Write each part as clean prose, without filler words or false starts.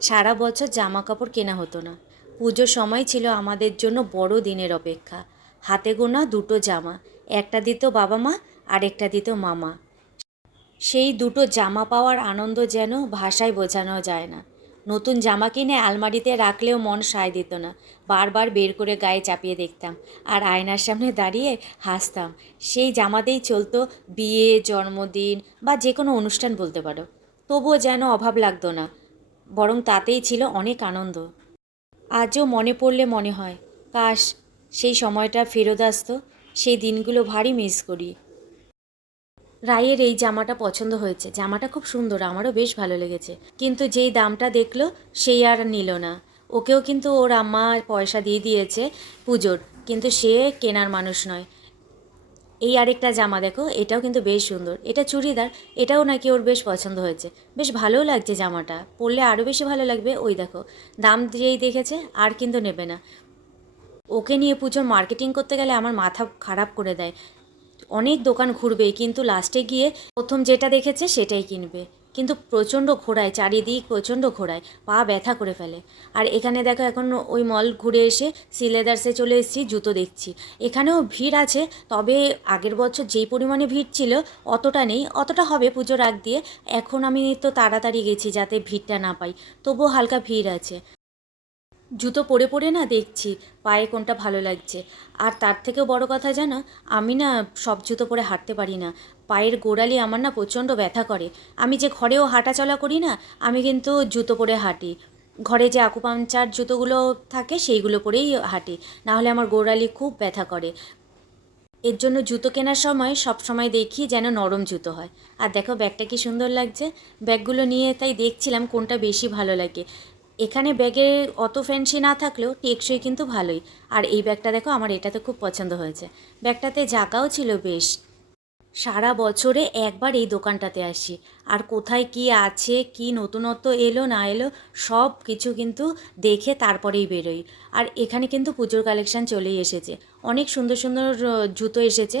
সারা বছর জামা কাপড় কেনা হতো না। পুজোর সময় ছিল আমাদের জন্য বড় দিনের অপেক্ষা। হাতে গোনা দুটো জামা, একটা দিত বাবা মা, আরেকটা দিত মামা। সেই দুটো জামা পাওয়ার আনন্দ যেন ভাষায় বোঝানো যায় না। নতুন জামা কিনে আলমারিতে রাখলেও মন সায় দিত না। বারবার বের করে গায়ে চাপিয়ে দেখতাম আর আয়নার সামনে দাঁড়িয়ে হাসতাম। সেই জামাতেই চলতো বিয়ে, জন্মদিন বা যে কোনো অনুষ্ঠান বলতে পারো। তবুও যেন অভাব লাগতো না, বরং তাতেই ছিল অনেক আনন্দ। আজও মনে পড়লে মনে হয়, কাশ সেই সময়টা ফেরত আসতো। সেই দিনগুলো ভারী মিস করি। রায়ের এই জামাটা পছন্দ হয়েছে, জামাটা খুব সুন্দর, আমারও বেশ ভালো লেগেছে। কিন্তু যেই দামটা দেখলো সেই আর নিল না। ওকেও কিন্তু ওর আম্মা পয়সা দিয়ে দিয়েছে পুজোর, কিন্তু সে কেনার মানুষ নয়। এই আরেকটা জামা দেখো, এটাও কিন্তু বেশ সুন্দর, এটা চুড়িদার। এটাও নাকি ওর বেশ পছন্দ হয়েছে, বেশ ভালোও লাগছে জামাটা, পরলে আরও বেশি ভালো লাগবে। ওই দেখো, দাম যেই দেখেছে আর কিন্তু নেবে না। ওকে নিয়ে পুজোর মার্কেটিং করতে গেলে আমার মাথা খারাপ করে দেয়। অনেক দোকান ঘুরবে, কিন্তু লাস্টে গিয়ে প্রথম যেটা দেখেছে সেটাই কিনবে। কিন্তু প্রচণ্ড ঘোরায়, চারিদিক প্রচণ্ড ঘোরায়, পা ব্যথা করে ফেলে। আর এখানে দেখো, এখন ওই মল ঘুরে এসে সিলেদার্সে চলে এসেছি, জুতো দেখছি। এখানেও ভিড় আছে, তবে আগের বছর যেই পরিমাণে ভিড় ছিল অতটা নেই, অতটা হবে পুজোর আগ দিয়ে। এখন আমি তো তাড়াতাড়ি গেছি যাতে ভিড়টা না পাই, তবুও হালকা ভিড় আছে। জুতো পরে পরে না দেখছি পায়ে কোনটা ভালো লাগছে। আর তার থেকেও বড় কথা জানো, আমি না সব জুতো পরে হাঁটতে পারি না। পায়ের গোড়ালি আমার না প্রচণ্ড ব্যথা করে। আমি যে ঘরেও হাঁটা চলা করি না, আমি কিন্তু জুতো পরে হাঁটি। ঘরে যে আকুপাংচার জুতোগুলো থাকে সেইগুলো পরেই হাঁটি, নাহলে আমার গোড়ালি খুব ব্যথা করে। এর জন্য জুতো কেনার সময় সব সময় দেখি যেন নরম জুতো হয়। আর দেখো ব্যাগটা কি সুন্দর লাগছে। ব্যাগগুলো নিয়ে তাই দেখছিলাম কোনটা বেশি ভালো লাগে। এখানে ব্যাগের অত ফ্যান্সি না থাকলেও টেকসই কিন্তু ভালোই। আর এই ব্যাগটা দেখো, আমার এটাতে খুব পছন্দ হয়েছে। ব্যাগটাতে জায়গাও ছিল বেশ। সারা বছরে একবার এই দোকানটাতে আসি, আর কোথায় কি আছে, কি নতুনত্ব এলো না এলো, সব কিছু কিন্তু দেখে তারপরেই বেরোই। আর এখানে কিন্তু পুজোর কালেকশান চলেই এসেছে, অনেক সুন্দর সুন্দর জুতো এসেছে।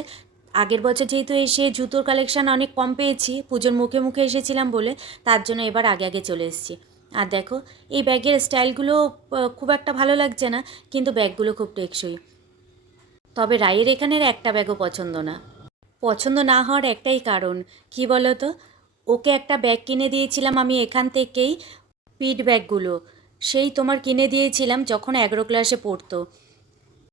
আগের বছর যেহেতু এসে জুতোর কালেকশান অনেক কম পেয়েছি, পুজোর মুখে মুখে এসেছিলাম বলে, তার জন্য এবার আগে আগে চলে এসেছি। আর দেখো, এই ব্যাগের স্টাইলগুলো খুব একটা ভালো লাগছে না, কিন্তু ব্যাগগুলো খুব টেকসই। তবে রায়ের এখানের একটা ব্যাগও পছন্দ না। পছন্দ না হওয়ার একটাই কারণ, কি বলো তো, ওকে একটা ব্যাগ কিনে দিয়েছিলাম আমি এখান থেকেই, পিট ব্যাগগুলো। সেই তোমার কিনে দিয়েছিলাম যখন 11 ক্লাসে পড়তো।